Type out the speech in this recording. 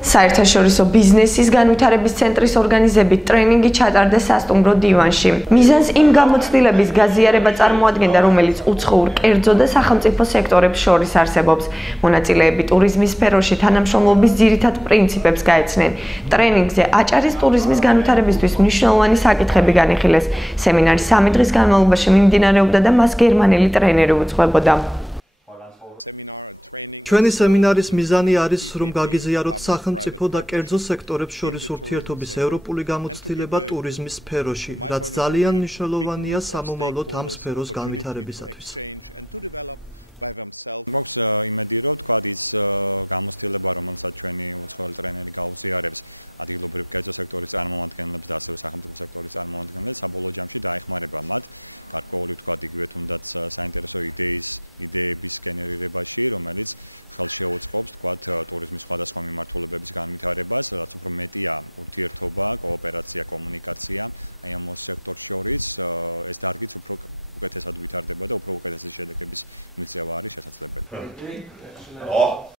საერთაშორისო ბიზნესის განვითარების ცენტრის ორგანიზებით ტრენინგი ჩატარდა სასტუმრო დივანში. მიზანს იმ გამოცდილების გაზიარება წარმოადგენდა, რომელიც უცხოურ კერძო და სახელმწიფო სექტორებს შორის არსებობს. მონაწილეები ტურიზმის სფეროში თანამშრომლობის ძირითად პრინციპებს გაეცნენ. ტრენინგზე აჭარის ტურიზმის განვითარებისთვის მნიშვნელოვანი საკითხები განიხილეს. სემინარი 3 დღის განმავლობაში მიმდინარეობდა და მას გერმანელი ტრენერი უძღვებოდა. ჩვენი სემინარის მიზანი არის, რომ გაგიზიაროთ სახელმწიფო და კერძო სექტორებს შორის ურთიერთობის ევროპული გამოცდილება ტურიზმის სფეროში, რაც ძალიან მნიშვნელოვანია სამომავლოდ ამ სფეროს განვითარებისათვის. Მოგვს იმედი რომ თქვა ის გამოცდილება, რომელსაც ჩვენი უცხოელი ტრენერი გაუზიარებს ადგილობრივ კერძო სექტორის წარმომადგენლებს და ასევე სახელმწიფო სექტორის წარმომადგენლებს, საბოლოო ჯამში დაეხმარება მათ გარკვეული თქვა იგივე თუნდაც საინტერესო იდეების გენერირებაში, რომელიც ხელს შეუწყობს თქვა ტურიზმის სხვადასხვა მიმართულებების განვითარებას, რაც უფრო მეტია ურთიერთობა, კოოპერაცია, კომუნიკაცია აი ამ ორ სექტორს შორის, ეს დარგიც უფრო უკეთესად ვითარდება და უფრო უკეთესი შედეგების მიღწევა არის შესაძლებელი.